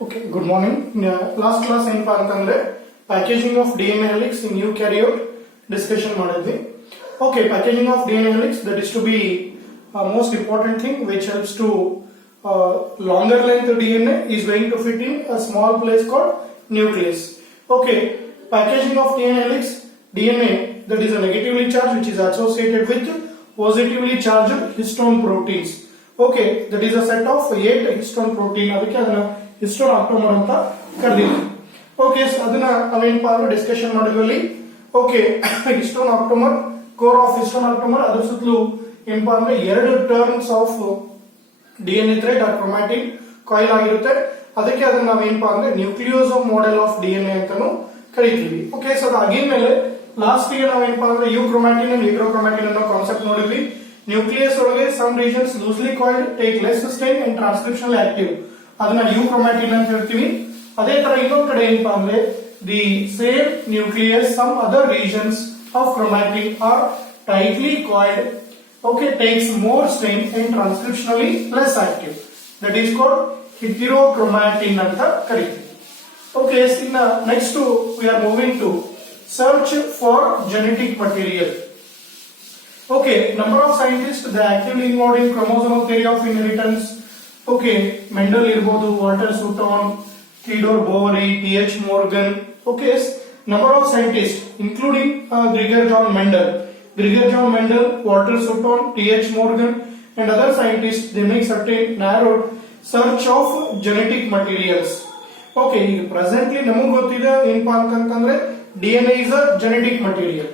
Okay, good morning. Last class ಏನಪ್ಪಾ ಅಂತಂದ್ರೆ packaging of DNA helix in eukaryote discussion ಮಾಡಿದ್ವಿ. Okay, packaging of DNA helix, that is to be a most important thing which helps to longer length DNA is going to fit in a small place called nucleus. Okay, packaging of DNA helix, DNA that is a negatively charged which is associated with positively charged histone proteins. Okay, that is a set of 8 histone protein. ಅದಕ್ಕೆ ಅದನ್ನ histone octamer ಅಂತ ಕರೆದಿದ್ದೀವಿ. Okay, so ಅದನ್ನ ನಾವೇನಪ್ಪಾ ಅಂದ್ರೆ ಡಿಸ್ಕಷನ್ ಮಾಡಿದ್ವಿ. Okay, histone octamer, core of histone octamer, ಅದರ ಸುತ್ತಲೂ ಏನಪ್ಪಾ ಅಂದ್ರೆ ಎರಡು ಟರ್ನ್ಸ್ ಆಫ್ ಡಿಎನ್ಎ ಥ್ರೆಡ್ ಆ ಕ್ರೊಮ್ಯಾಟಿನ್ ಕಾಯಿಲ್ ಆಗಿರುತ್ತೆ. ಅದಕ್ಕೆ ಅದನ್ನ ನಾವೇನಪ್ಪಾ ಅಂದ್ರೆ ನ್ಯೂಕ್ಲಿಯೋಸೋಮ್ ಮಾಡೆಲ್ ಆಫ್ ಡಿಎನ್ಎ ಅಂತಾನು ಕರಿತೀವಿ. ಓಕೆ, ಸೊ ಅದಾಗಿದ್ಮೇಲೆ ಲಾಸ್ಟ್ ಗೆ ನಾವೇನಪ್ಪಾ ಅಂದ್ರೆ ಯುಕ್ರೊಮ್ಯಾಟಿನ್ ಅಂಡ್ ಹೀಟರೋಕ್ರೊಮ್ಯಾಟಿನ್ ಅನ್ನೋ ಕಾನ್ಸೆಪ್ಟ್ ನೋಡಿದ್ವಿ. ನ್ಯೂಕ್ಲಿಯಸ್ ಒಳಗೆ some regions loosely coiled take less stain and transcriptional active, ಅದನ್ನ ಯುಕ್ರೊಮ್ಯಾಟಿನ್ ಅಂತ ಹೇಳ್ತೀವಿ. ಅದೇ ತರ ಇನ್ನೊಂದ್ ಕಡೆ ಏನಪ್ಪಾ ಅಂದ್ರೆ the same nucleus some other regions of chromatin are tightly coiled, okay, takes more strain and transcriptionally less active, that is called heterochromatin anta kariti. Okay, so next we are moving to search for genetic material. Okay, number of scientists they actively involved in chromosomal theory of inheritance. Okay, Mendel irbodu, Walter Sutton, Theodore Boveri, T.H. Morgan. Okay, number of scientists including Gregor John Mendel, Walter Sutton, T.H. Morgan and other scientists, they make certain narrowed search of genetic materials. Okay, presently ನಮಗೆ ಗೊತ್ತಿದೆ ಏನಪ್ಪಾ ಅಂತಂದ್ರೆ DNA is a genetic material.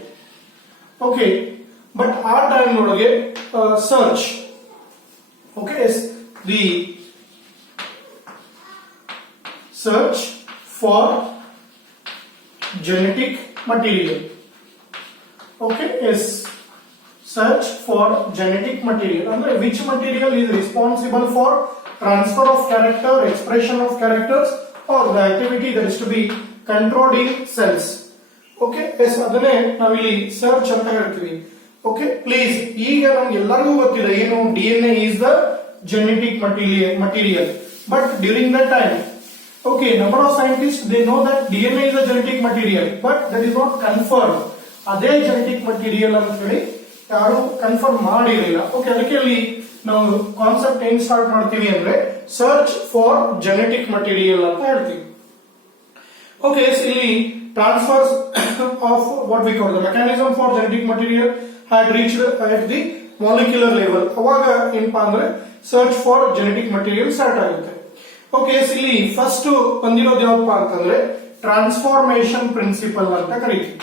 Okay, but ಆ ಟೈಮ್ ಒಳಗೆ search, okay, is the search for genetic material. Okay, is search for genetic material, and which material is responsible for transfer of character, expression of characters, or the activity that is to be controlled in cells. Okay, yes, ಅದನ್ನೇ ನಾವಿಲ್ಲಿ search ಅಂತ ಹೇಳ್ತೀವಿ. Okay, please, ಈಗ ನಮ್ಗೆ ಎಲ್ಲರಿಗೂ ಗೊತ್ತಿದೆ ಏನು DNA is the genetic material, but during that time, okay, number of scientists they know that DNA is a genetic material, but that is not confirmed. ಅದೇ ಜೆನೆಟಿಕ್ ಮಟೀರಿಯಲ್ ಅಂತ ಹೇಳಿ ಯಾರು ಕನ್ಫರ್ಮ್ ಮಾಡಿರಲಿಲ್ಲ. ಓಕೆ, ಅದಕ್ಕೆ ಅಲ್ಲಿ ನಾವು ಕಾನ್ಸೆಪ್ಟ್ ಏನ್ ಸ್ಟಾರ್ಟ್ ಮಾಡ್ತೀವಿ ಅಂದ್ರೆ ಸರ್ಚ್ ಫಾರ್ ಜೆನೆಟಿಕ್ ಮಟೀರಿಯಲ್ ಅಂತ ಹೇಳ್ತೀವಿ. ಓಕೆ, ಇಲ್ಲಿ transfers of what we call the mechanism for genetic material had reached at the molecular level. ಅವಾಗ ಏನಪ್ಪಾ ಅಂದ್ರೆ search for genetic material start ಆಗುತ್ತೆ. ಓಕೆ, ಇಲ್ಲಿ ಫಸ್ಟ್ ಬಂದಿರೋದು ಯಾವಪ್ಪ ಅಂತಂದ್ರೆ ಟ್ರಾನ್ಸ್ಫಾರ್ಮೇಶನ್ ಪ್ರಿನ್ಸಿಪಲ್ ಅಂತ ಕರೀತೀವಿ.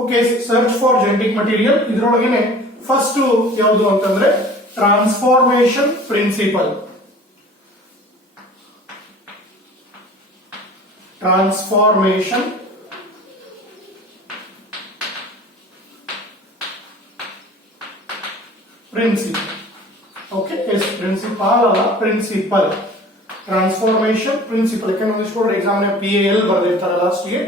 Okay, search for genetic material ಇದರೊಳಗೇನೆ ಫಸ್ಟ್ ಯಾವುದು ಅಂತಂದ್ರೆ transformation principle. Transformation principle. Okay, yes principle ಅಲ್ಲ, ಪ್ರಿನ್ಸಿಪಲ್. ಟ್ರಾನ್ಸ್ಫಾರ್ಮೇಶನ್ ಪ್ರಿನ್ಸಿಪಲ್, ಯಾಕಂದ್ರೆ ಒಂದಿಷ್ಟು ಎಕ್ಸಾಮ್ PAL ಬರೆದಿರ್ತಾರೆ ಲಾಸ್ಟ್ ಗೆ.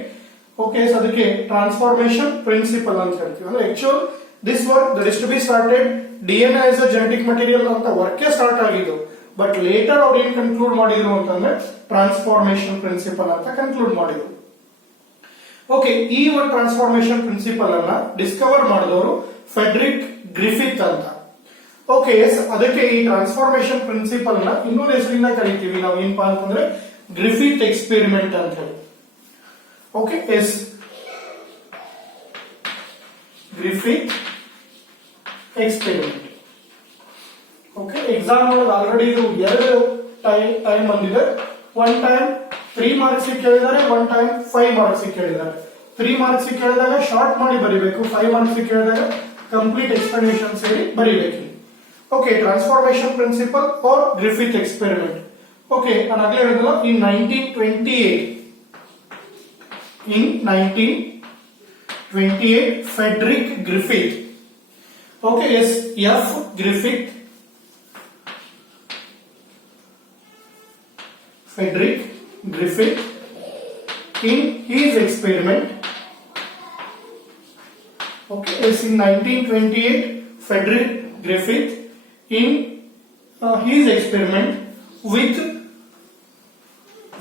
Okay, so ಅದಕ್ಕೆ ಟ್ರಾನ್ಸ್ಫಾರ್ಮೇಶನ್ ಪ್ರಿನ್ಸಿಪಲ್ ಅಂತ ಹೇಳ್ತೀವಿ. ಅಂದ್ರೆ actual this work that is to be started DNA as a genetic material ಅಂತ ವರ್ಕ್ ಸ್ಟಾರ್ಟ್ ಆಗಿದ್ದು, ಬಟ್ ಲೇಟರ್ ಅವ್ರು ಏನ್ ಕನ್ಕ್ಲೂಡ್ ಮಾಡಿದ್ರು ಅಂತಂದ್ರೆ ಟ್ರಾನ್ಸ್ಫಾರ್ಮೇಶನ್ ಪ್ರಿನ್ಸಿಪಲ್ ಅಂತ ಕನ್ಕ್ಲೂಡ್ ಮಾಡಿದ್ರು. ಓಕೆ, ಈ ಒಂದು ಟ್ರಾನ್ಸ್ಫಾರ್ಮೇಶನ್ ಪ್ರಿನ್ಸಿಪಲ್ ಅನ್ನ ಡಿಸ್ಕವರ್ ಮಾಡಿದವರು ಫೆಡ್ರಿಕ್ ಗ್ರಿಫಿತ್ ಅಂತ. ಓಕೆ, ಅದಕ್ಕೆ ಈ ಟ್ರಾನ್ಸ್ಫಾರ್ಮೇಶನ್ ಪ್ರಿನ್ಸಿಪಲ್ ನ ಇನ್ನೊಂದು ಹೆಸರಿಂದ ಕರಿತೀವಿ ನಾವು, ಏನಪ್ಪಾ ಅಂತಂದ್ರೆ ಗ್ರಿಫಿತ್ ಎಕ್ಸ್ಪೆರಿಮೆಂಟ್ ಅಂತ ಹೇಳಿ. Okay, is Griffith experiment. Okay, exam already ಇದು ಎರಡು ಟೈಮ್ ಬಂದಿದೆ. ಒನ್ ಟೈಮ್ 3 ಮಾರ್ಕ್ಸ್ ಕೇಳಿದ್ದಾರೆ, ಒನ್ ಟೈಮ್ 5 ಮಾರ್ಕ್ಸ್ ಕೇಳಿದ್ದಾರೆ. 3 ಮಾರ್ಕ್ಸ್ ಕೇಳಿದಾಗ ಶಾರ್ಟ್ ಮಾಡಿ ಬರಿಬೇಕು, 5 ಮಾರ್ಕ್ಸ್ ಕೇಳಿದಾಗ ಕಂಪ್ಲೀಟ್ ಎಕ್ಸ್ಪ್ಲನೇಷನ್ ಸೇರಿ ಬರಿಬೇಕು. Okay, transformation principle or Griffith experiment. Okay, ನಾನು ಆಗಲೇ ಹೇಳಿದ್ನಲ್ಲ, ಇನ್ 1928 Frederick Griffith. Okay, yes, F. Griffith. Frederick Griffith in his experiment. Okay, yes, in 1928 Frederick Griffith in his experiment with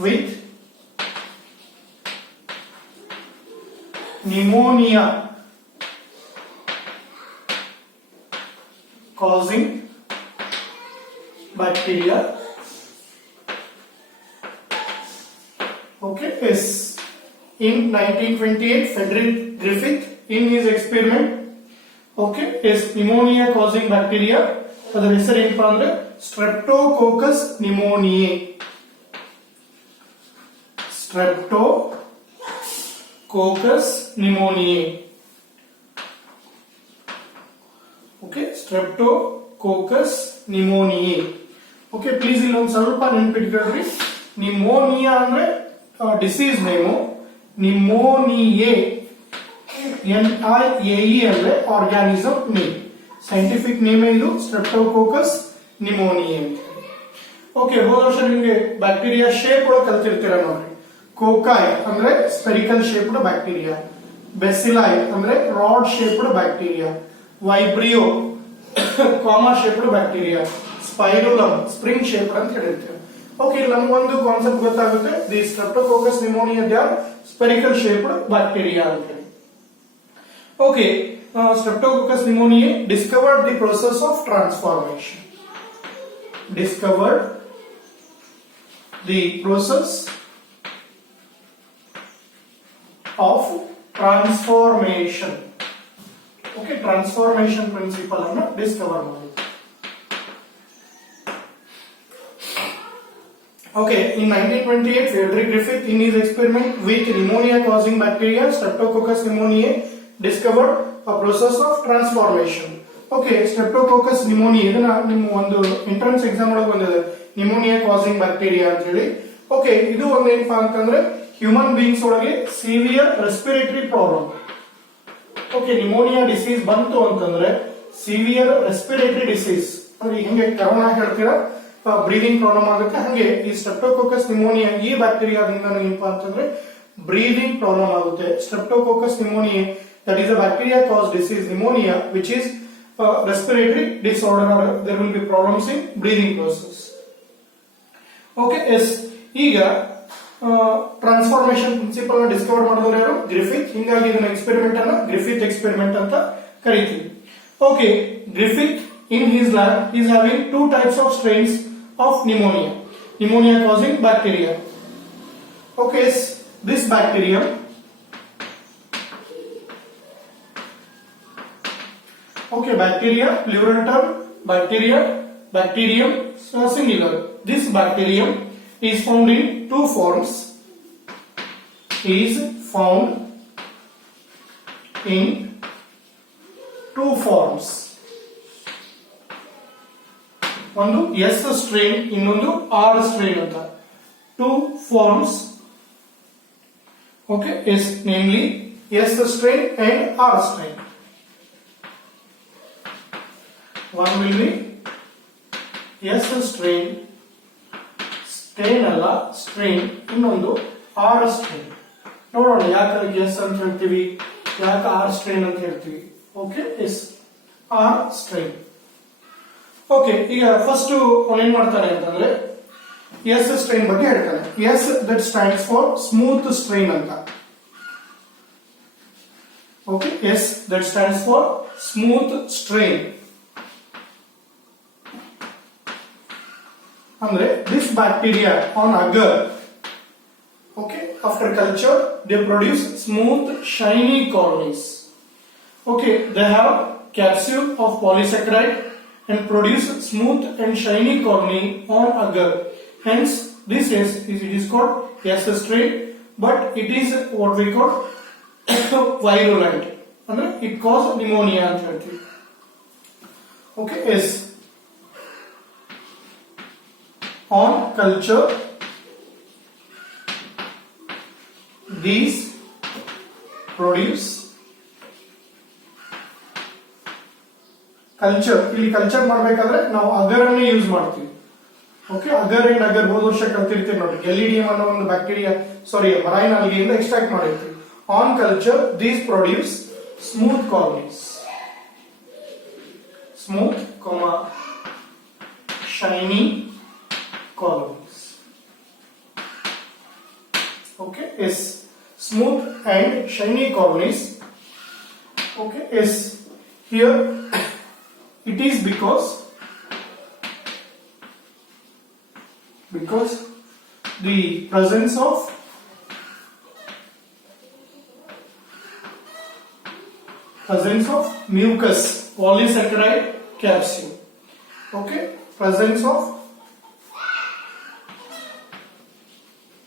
with pneumonia causing bacteria. Okay, yes. In 1928, Frederick Griffith, in his experiment, okay, is pneumonia causing bacteria. ಅದರ ಹೆಸರು ಏನಪ್ಪಾ ಅಂದ್ರೆ ಸ್ಟ್ರೆಪ್ಟೋಕೋಕಸ್ ನಿಮೋನಿಯೆ. ಸ್ಟ್ರೆಪ್ಟೋಕೋಕಸ್ ನಿಮೋನಿಯೆ. ಓಕೆ, ಸ್ಟ್ರೆಪ್ಟೋಕೋಕಸ್ ನಿಮೋನಿಯೆ. ಓಕೆ, ಪ್ಲೀಸ್ ಇಲ್ಲಿ ಒಂದು ಸ್ವಲ್ಪ ನೆನಪಿಟ್ಕೊಳ್ರಿ. ನಿಮೋನಿಯಾ ಅಂದ್ರೆ ಡಿಸೀಸ್ ನೇಮು, ನಿಮೋನಿಯೆ NIAE ಅಂದ್ರೆ ಆರ್ಗಾನಿಸಮ್ ನೇಮ್. ಸೈಂಟಿಫಿಕ್ ನೇಮ್ ಇದು ಸ್ಟ್ರೆಪ್ಟೋಕೋಕಸ್ ನಿಮೋನಿಯೆ ಅಂತ. ಓಕೆ, ಹೋದ ವರ್ಷ ನಿಮ್ಗೆ ಬ್ಯಾಕ್ಟೀರಿಯಾ ಶೇಪ್ ಒಳಗೆ ಕಲ್ತಿರ್ತೀರ ನೋಡ್ರಿ. ಕೋಕಾಯ್ ಅಂದ್ರೆ ಸ್ಪೆರಿಕಲ್ ಶೇಪ್ಡ್ ಬ್ಯಾಕ್ಟೀರಿಯಾ, ಬೆಸಿಲಾಯ್ ಅಂದ್ರೆ rod shaped bacteria, vibrio comma shaped bacteria, spirillum spring shaped ಅಂತ ಹೇಳಿರ್ತೀವಿ. ಓಕೆ, ನಮ್ಗೊಂದು ಕಾನ್ಸೆಪ್ಟ್ ಗೊತ್ತಾಗುತ್ತೆ. The streptococcus pneumoniae they are spherical shaped bacteria ಅಂತ ಹೇಳಿ. Okay, Streptococcus pneumoniae discovered the process of transformation. Discovered the process of transformation. Okay, transformation principle ಅನ್ನು discover ಮಾಡಿದ್ರು. Okay, in 1928, Frederick Griffith, in his experiment with pneumonia causing bacteria, Streptococcus pneumoniae, discovered a process of transformation. Okay, Streptococcus pneumoniae ಇದನ್ನ ನಿಮ್ಮ ಒಂದು entrance exam ಒಳಗೆ ಬಂದಿದೆ, pneumonia causing bacteria ಅಂತ ಹೇಳಿ. ಓಕೆ, ಇದು ಒಂದು ಏನಪ್ಪಾ ಅಂತಂದ್ರೆ ಹ್ಯೂಮನ್ ಬೀಯಿಂಗ್ಸ್ ಒಳಗೆ severe respiratory problem. Okay, pneumonia disease ಬಂತು ಅಂತಂದ್ರೆ ಸಿವಿಯರ್ ರೆಸ್ಪಿರೇಟರಿ ಡಿಸೀಸ್ ಅಂದ್ರೆ ಹೆಂಗೆ ಕರೋನಾ ಹೇಳ್ತೀರಾ ಬ್ರೀದಿಂಗ್ ಪ್ರಾಬ್ಲಮ್ ಆಗುತ್ತೆ, ಹಂಗೆ ಈ ಸ್ಟ್ರೆಪ್ಟೋಕೋಕಸ್ ನಿಮೋನಿಯಾ ಈ ಬ್ಯಾಕ್ಟೀರಿಯಾದಿಂದ ಏನಪ್ಪಾ ಅಂತಂದ್ರೆ ಬ್ರೀದಿಂಗ್ ಪ್ರಾಬ್ಲಮ್ ಆಗುತ್ತೆ. ಸ್ಟ್ರೆಪ್ಟೋಕೋಕಸ್ pneumonia, that is a bacteria caused disease pneumonia, which is a respiratory disorder, or there will be problems in breathing process. Okay, yes. ಈಗ ಟ್ರಾನ್ಸ್ಫಾರ್ಮೇಶನ್ ಪ್ರಿನ್ಸಿಪಲ್ ಡಿಸ್ಕವರ್ ಮಾಡಿದವರು ಯಾರು? ಗ್ರಿಫಿತ್. ಹಿಂಗಾಗಿ ಇದನ್ನ ಎಕ್ಸ್ಪೆರಿಮೆಂಟ್ ಅನ್ನ ಗ್ರಿಫಿತ್ ಎಕ್ಸ್ಪೆರಿಮೆಂಟ್ ಅಂತ ಕರೀತೀವಿ. Okay, Griffith in his lab is having two types of strains of pneumonia causing bacteria. Okay, yes. This bacterium, okay, bacteria plural term, bacterium singular. This bacterium is found in two forms. ಒಂದು S strain, ಇನ್ನೊಂದು R strain ಅಂತ. Two forms. Okay, is namely S strain and R strain. One will be S strain, ಅಲ್ಲ strain, ಇನ್ನೊಂದು R strain. ನೋಡೋಣ ಯಾಕೆ S ಅಂತ ಹೇಳ್ತೀವಿ, ಯಾಕೆ R strain ಅಂತ ಹೇಳ್ತೀವಿ. Okay, yes R strain. Okay, ಈಗ ಫಸ್ಟ್ ಅವನು ಏನ್ ಮಾಡ್ತಾನೆ ಅಂತಂದ್ರೆ ಎಸ್ ಸ್ಟ್ರೈನ್ ಬಗ್ಗೆ ಹೇಳ್ತಾನೆ. S that stands for smooth strain ಅಂತ. Okay, S that stands for smooth strain. ಅಂದ್ರೆ this bacteria on agar, okay, after culture they produce smooth shiny colonies. Okay, they have capsule of polysaccharide and produce smooth and shiny colony on agar. Hence this it is called S strain, but it is what we call virulent. ಅಂದ್ರೆ it cause pneumonia ಅಂತ ಹೇಳ್ತೀವಿ. Okay, yes. On culture, these produce culture. ಇಲ್ಲಿ ಕಲ್ಚರ್ ಮಾಡಬೇಕಾದ್ರೆ ನಾವು ಅಗರ್ ಅನ್ನು ಯೂಸ್ ಮಾಡ್ತೀವಿ. ಓಕೆ, ಅಗರ್ ಏನ್ ಅಗರ್ ಹೋದ ವರ್ಷ ಕಲ್ತಿರ್ತೀವಿ ನೋಡಿ, ಗೆಲಿಡಿಯಂ ಅನ್ನೋ ಒಂದು ಬ್ಯಾಕ್ಟೀರಿಯಾ ಮರೈನ್ ಆಲ್ಗೆಯಿಂದ ಎಕ್ಸ್ಟ್ರಾಕ್ಟ್ ಮಾಡಿರ್ತೀವಿ. On culture these produce smooth colonies, smooth shiny colonies. Okay, yes. Smooth and shiny colonies. Okay, yes. Here it is because the presence of mucus polysaccharide capsule. Okay, presence of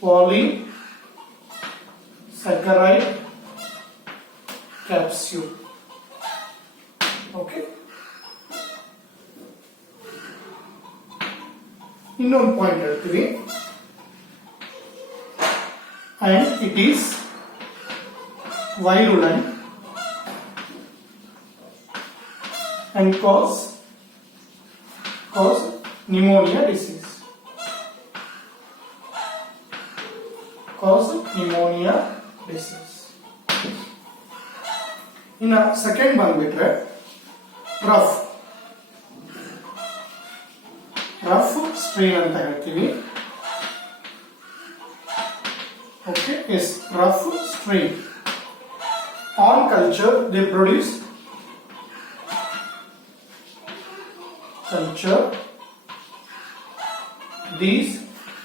polysaccharide capsule. Okay, ಇನ್ನೊಂದು ಪಾಯಿಂಟ್ ಹೇಳ್ತೀವಿ, and it is virulent and cause pneumonia disease. ಇನ್ನ second ಬಂದ್ಬಿಟ್ರೆ rough strain ಅಂತ ಹೇಳ್ತೀವಿ. Okay, yes, rough strain. On culture they produce these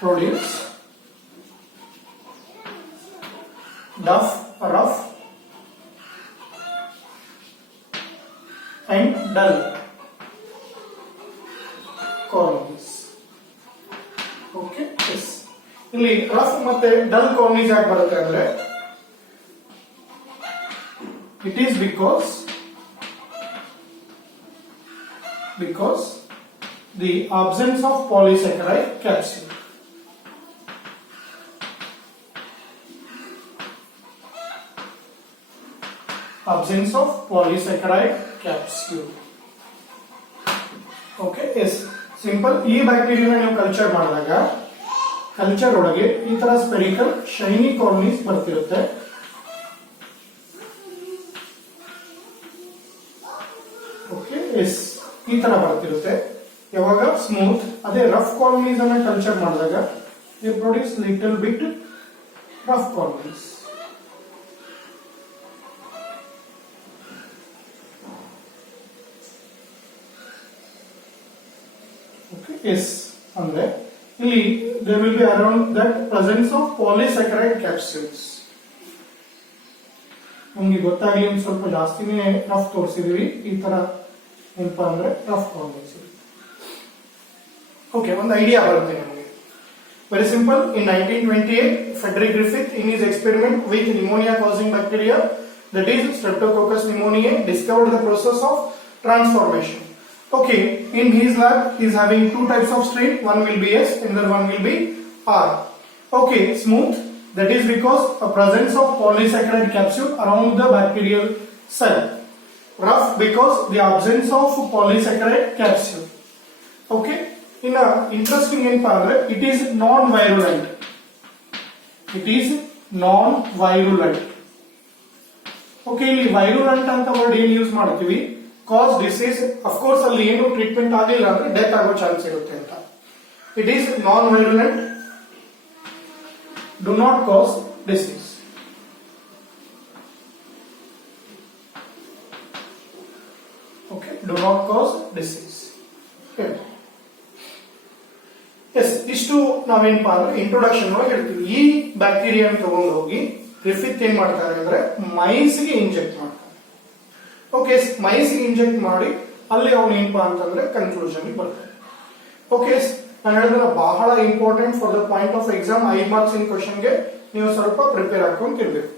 produce rough and dull colonies. Okay, yes. ಇಲ್ಲಿ ರಫ್ ಮತ್ತೆ dull colonies ಯಾಕೆ ಬರುತ್ತೆ ಅಂದ್ರೆ it is because the absence of polysaccharide capsule. Okay, yes, simple. ಈ ಬ್ಯಾಕ್ಟೀರಿಯಾನ ನೀವು ಕಲ್ಚರ್ ಮಾಡಿದಾಗ ಕಲ್ಚರ್ ಒಳಗೆ ಈ ತರ ಸ್ಪೆರಿಕಲ್ ಶೈನಿ ಕಾಲನೀಸ್ ಬರ್ತಿರುತ್ತೆ. ಓಕೆ, ಎಸ್, ಈ ತರ ಬರ್ತಿರುತ್ತೆ. ಯಾವಾಗ ಸ್ಮೂತ್, ಅದೇ ರಫ್ ಕಾಲನೀಸ್ ಅನ್ನ ಕಲ್ಚರ್ ಮಾಡಿದಾಗ they produce little bit rough colonies. Okay, yes, ಅಂದ್ರೆ ಇಲ್ಲಿ there will be around that presence of polysaccharide capsules. ನಮ್ಗೆ ಗೊತ್ತಾಗ್ಲಿ ಒಂದು ಸ್ವಲ್ಪ ಜಾಸ್ತಿನೇ ರಫ್ ತೋರಿಸಿದೀವಿ. ಈ ತರ ಏನಪ್ಪಾ ಅಂದ್ರೆ ರಫ್ ಕಾಲನೀಸ್. ಓಕೆ, ಒಂದು ಐಡಿಯಾ ಬರುತ್ತೆ ನಮಗೆ. Very simple. In 1928 Frederick Griffith in his experiment with pneumonia causing bacteria, that is Streptococcus pneumoniae, discovered the process of transformation. Okay, in his lab he is having two types of strain, one will be S and the one will be R. Okay, smooth, that is because a presence of polysaccharide capsule around the bacterial cell. Rough because the absence of polysaccharide capsule. Okay, in a interesting ಏನಪ್ಪಾ ಅಂದ್ರೆ it is non-virulent. Okay, ಇಲ್ಲಿ virulent ಅಂತ ವರ್ಡ್ ಏನು ಯೂಸ್ ಮಾಡ್ತೀವಿ, ಕಾಸ್ disease. Of course ಅಲ್ಲಿ ಏನು ಟ್ರೀಟ್ಮೆಂಟ್ ಆಗಿಲ್ಲ ಅಂದ್ರೆ ಡೆತ್ ಆಗೋ ಚಾನ್ಸ್ ಇರುತ್ತೆ ಅಂತ. It is non virulent, do not cause disease. Okay, do not cause disease. Yes, ಇಷ್ಟು ನಾವೇನಪ್ಪಾ ಅಂದ್ರೆ ಇಂಟ್ರೊಡಕ್ಷನ್ ಒಳಗೆ ಹೇಳ್ತೀವಿ. ಈ ಬ್ಯಾಕ್ಟೀರಿಯಾ ತಗೊಂಡು ಹೋಗಿ ಗ್ರಿಫಿತ್ ಏನ್ ಮಾಡ್ತಾರೆ ಅಂದ್ರೆ ಮೈಸ್ಗೆ ಇಂಜೆಕ್ಟ್ ಮಾಡ್ತಾರೆ. ಓಕೆ, ಮೈಸ್ಗೆ ಇಂಜೆಕ್ಟ್ ಮಾಡಿ ಅಲ್ಲಿ ಅವ್ನು ಏನಪ್ಪಾ ಅಂತಂದ್ರೆ ಕನ್ಕ್ಲೂಷನ್ ಬರ್ತಾರೆ. ಓಕೆ, ನಾನು ಹೇಳಿದ್ರೆ ಬಹಳ important for the point of exam. 5 marks in ಕ್ವಶನ್ಗೆ ನೀವು ಸ್ವಲ್ಪ ಪ್ರಿಪೇರ್ ಹಾಕೊಂತಿರ್ಬೇಕು.